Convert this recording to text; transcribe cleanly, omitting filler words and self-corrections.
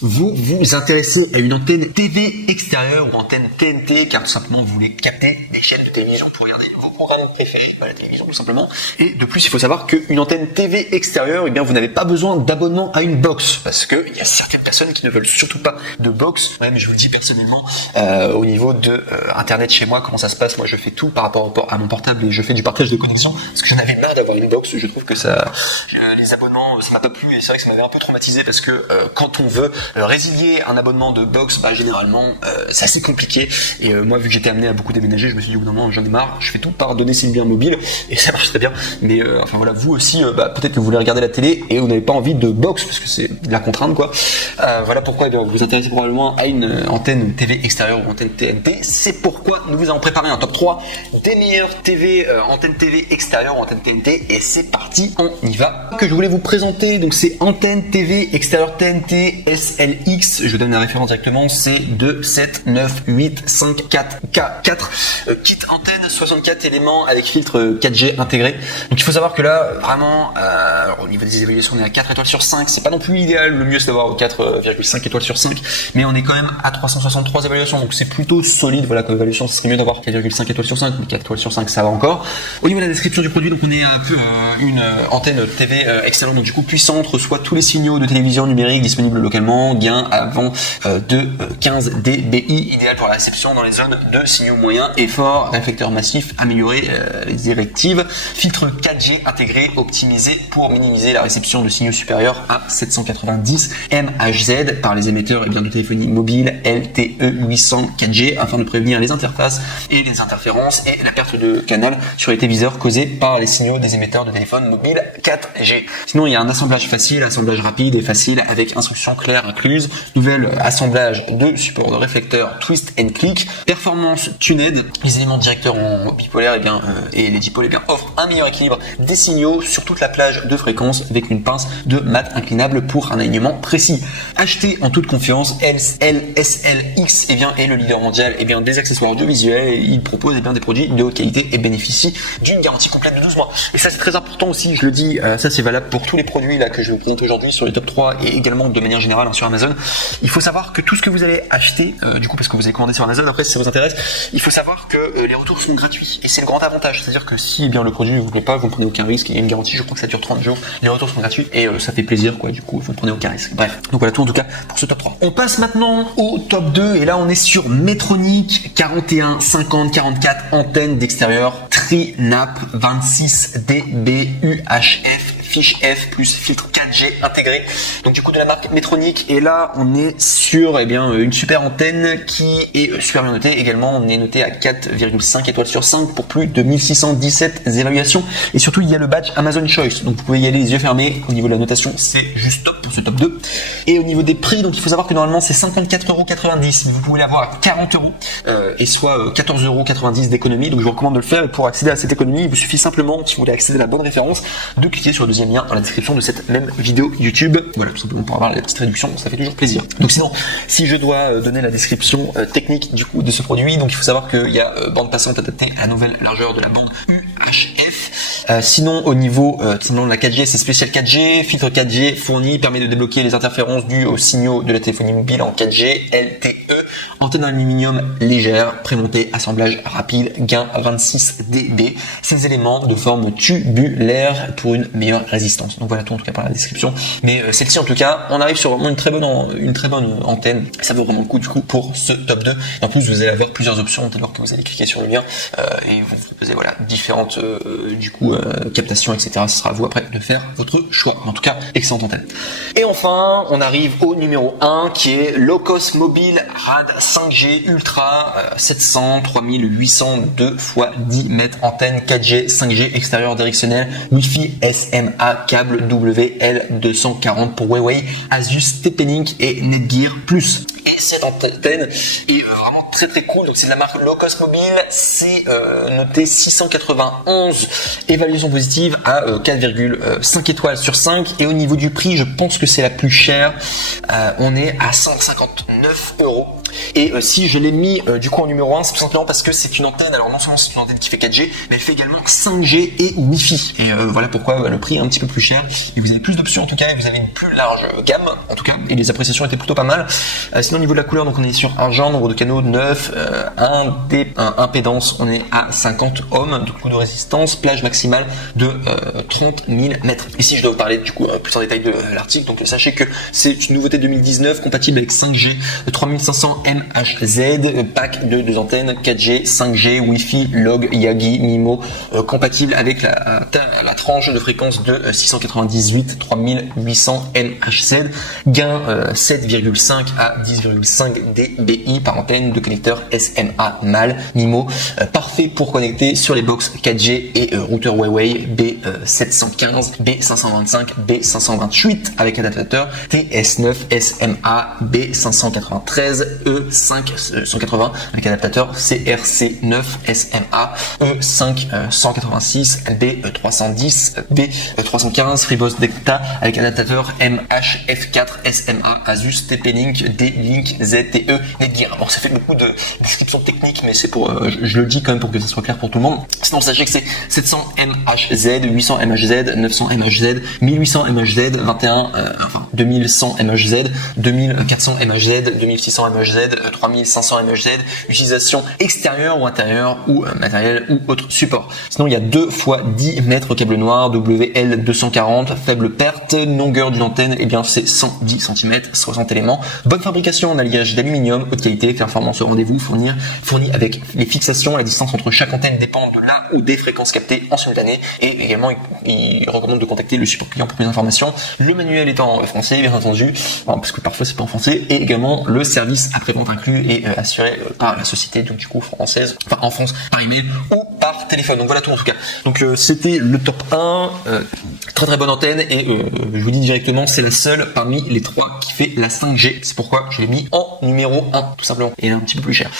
Vous vous intéressez à une antenne TV extérieure ou antenne TNT car tout simplement vous voulez capter des chaînes de télévision pour regarder vos programmes préférés, la télévision tout simplement. Et de plus, il faut savoir qu'une antenne TV extérieure, eh bien, vous n'avez pas besoin d'abonnement à une box parce que il y a certaines personnes qui ne veulent surtout pas de box. Ouais, mais je vous le dis personnellement, au niveau de internet chez moi, comment ça se passe? Moi, je fais tout par rapport à mon portable et je fais du partage de connexion parce que j'en avais marre d'avoir une box. Je trouve que ça, les abonnements, ça m'a pas plu et c'est vrai que ça m'avait un peu traumatisé parce que quand on veut résilier un abonnement de box, généralement c'est assez compliqué et moi vu que j'étais amené à beaucoup déménager, je me suis dit au bout d'un moment j'en ai marre, je fais tout par donner ses biens mobiles et ça marche très bien, mais enfin voilà, vous aussi peut-être que vous voulez regarder la télé et vous n'avez pas envie de box parce que c'est de la contrainte quoi. Voilà pourquoi vous vous intéressez probablement à une antenne TV extérieure ou antenne TNT. C'est pourquoi nous vous avons préparé un top 3 des meilleures TV, antennes TV extérieure ou antenne TNT et c'est parti, on y va. Que je voulais vous présenter, donc c'est antenne TV extérieure TNT SLX, je donne la référence directement, c'est 27985K4, kit antenne 64 éléments avec filtre 4G intégré. Donc il faut savoir que là vraiment au niveau des évaluations on est à 4 étoiles sur 5, c'est pas non plus idéal, le mieux c'est d'avoir 4,5 étoiles sur 5, mais on est quand même à 363 évaluations, donc c'est plutôt solide. Voilà, comme évaluation ce serait mieux d'avoir 4,5 étoiles sur 5, mais 4 étoiles sur 5 ça va encore. Au niveau de la description du produit, donc on est une antenne TV extérieure, donc du coup puissante, reçoit tous les signaux de télévision numérique disponibles localement, gain avant de 15 dBi, idéal pour la réception dans les zones de signaux moyens et forts, réflecteur massif, améliorer les directives, filtre 4G intégré, optimisé pour minimiser la réception de signaux supérieurs à 790 MHz par les émetteurs et bien de téléphonie mobile LTE 800 4G afin de prévenir les interfaces et les interférences et la perte de canal sur les téléviseurs causés par les signaux des émetteurs de téléphone mobile 4G. Sinon, il y a un assemblage facile, assemblage rapide et facile avec instructions claires incluses, nouvel assemblage de supports de réflecteurs twist and click, performance tuned, les éléments directeurs en bipolaire et les dipôles offrent un meilleur équilibre des signaux sur toute la plage de fréquences avec une pince de mat inclinable pour un alignement précis. Acheté en toute confiance, SLX est le leader mondial des accessoires audiovisuels et il propose des produits de haute qualité et bénéficie d'une garantie complète de 12 mois. Et ça c'est très important aussi, je le dis, ça c'est valable pour tous les produits là que je vais vous présenter aujourd'hui sur les top 3 et également de manière générale sur Amazon. Il faut savoir que tout ce que vous allez acheter, du coup parce que vous allez commander sur Amazon, après si ça vous intéresse, il faut savoir que les retours sont gratuits et c'est le grand avantage, c'est-à-dire que si le produit ne vous plaît pas, vous ne prenez aucun risque, il y a une garantie, je crois que ça dure 30 jours, les retours sont gratuits et ça fait plaisir quoi, du coup vous ne prenez aucun risque. Bref, donc voilà tout en tout cas pour ce top 3. On passe maintenant au top 2 et là on est sur Metronic 41 50 44 antenne d'extérieur Trinap 26 dB UHF fiche F plus filtre 4G intégré, donc du coup de la marque Metronic. Et là on est sur une super antenne qui est super bien notée également, on est noté à 4,5 étoiles sur 5 pour plus de 1617 évaluations et surtout il y a le badge Amazon Choice, donc vous pouvez y aller les yeux fermés. Au niveau de la notation c'est juste top pour ce top 2 et au niveau des prix, donc il faut savoir que normalement c'est 54,90 €, vous pouvez l'avoir à 40 € et soit 14,90 € d'économie, donc je vous recommande de le faire. Et pour accéder à cette économie il vous suffit simplement, si vous voulez accéder à la bonne référence, de cliquer sur le deuxième lien dans la description de cette même vidéo YouTube. Voilà, tout simplement pour avoir la petite réduction, ça fait toujours plaisir. Donc sinon, si je dois donner la description technique du coup de ce produit, donc il faut savoir qu'il y a bande passante adaptée à la nouvelle largeur de la bande UHF. Sinon au niveau tout simplement de la 4G, c'est spécial 4G, filtre 4G fourni, permet de débloquer les interférences dues aux signaux de la téléphonie mobile en 4G, LTE, antenne en aluminium légère, prémontée, assemblage rapide, gain à 26 dB. Ces éléments de forme tubulaire pour une meilleure résistance. Donc voilà tout en tout cas par la description. Mais celle-ci en tout cas, on arrive sur vraiment une très bonne antenne. Ça vaut vraiment le coup du coup pour ce top 2. Et en plus vous allez avoir plusieurs options alors que vous allez cliquer sur le lien et vous proposez différentes captations, etc. Ce sera à vous après de faire votre choix. En tout cas, excellente antenne. Et enfin, on arrive au numéro 1 qui est Low Cost Mobile Rad 5G Ultra 700 3800 2 x 10 mètres antenne 4G 5G extérieur directionnel Wi-Fi SMA câble WL240 pour Huawei, Asus, TP-Link et Netgear Plus. Et cette antenne est vraiment très très cool. Donc c'est de la marque Low Cost Mobile, c'est noté 691 évaluation positive à 4,5 étoiles sur 5. Et au niveau du prix, je pense que c'est la plus chère. On est à 159 €. Et si je l'ai mis du coup en numéro 1, c'est tout simplement parce que c'est une antenne, alors non seulement c'est une antenne qui fait 4G, mais elle fait également 5G et Wi-Fi. Et voilà pourquoi le prix est un petit peu plus cher. Et vous avez plus d'options en tout cas, et vous avez une plus large gamme en tout cas, et les appréciations étaient plutôt pas mal. Sinon au niveau de la couleur, donc on est sur argent, nombre de canaux 9, impédance, on est à 50 ohms, du coup de résistance, plage maximale de 30 000 mètres. Ici je dois vous parler du coup plus en détail de l'article, donc sachez que c'est une nouveauté 2019 compatible avec 5G, 3500 MHz, pack de 2 antennes, 4G, 5G, Wi-Fi, log, Yagi, MIMO, compatible avec la tranche de fréquence de 698 3800 MHz, gain 7,5 à 10,5 dBi par antenne de connecteur SMA mâle, MIMO, parfait pour connecter sur les box 4G et routeur Huawei B715, B525, B528 avec adaptateur TS9 SMA B593 E5 avec adaptateur CRC9 SMA E5 186 B310 B315 FreeBuds Decta avec adaptateur MHF4 SMA Asus TP-Link D-Link ZTE Netgear. Alors ça fait beaucoup de descriptions techniques, mais c'est pour je le dis quand même pour que ça soit clair pour tout le monde. Sinon sachez que c'est 700 MHz, 800 MHz, 900 MHz, 1800 MHz, 2100 MHz, 2400 MHz, 2600 MHz, 3500 MHz, utilisation extérieure ou intérieure ou matériel ou autre support. Sinon il y a 2 x 10 mètres câble noir WL240, faible perte, longueur d'une antenne, et bien c'est 110 cm, 60 éléments, bonne fabrication en alliage d'aluminium, haute qualité, performance au rendez-vous, fourni avec les fixations, la distance entre chaque antenne dépend de la ou des fréquences captées en simultané, et également il recommande de contacter le support client pour plus d'informations. Le manuel est en français bien entendu, parce que parfois c'est pas en français, et également le service après-vente inclus et assuré par la société, donc du coup française, enfin en France par email ou par téléphone. Donc voilà tout en tout cas. Donc c'était le top 1, très très bonne antenne, et je vous dis directement, c'est la seule parmi les 3 qui fait la 5G. C'est pourquoi je l'ai mis en numéro 1 tout simplement, et un petit peu plus cher.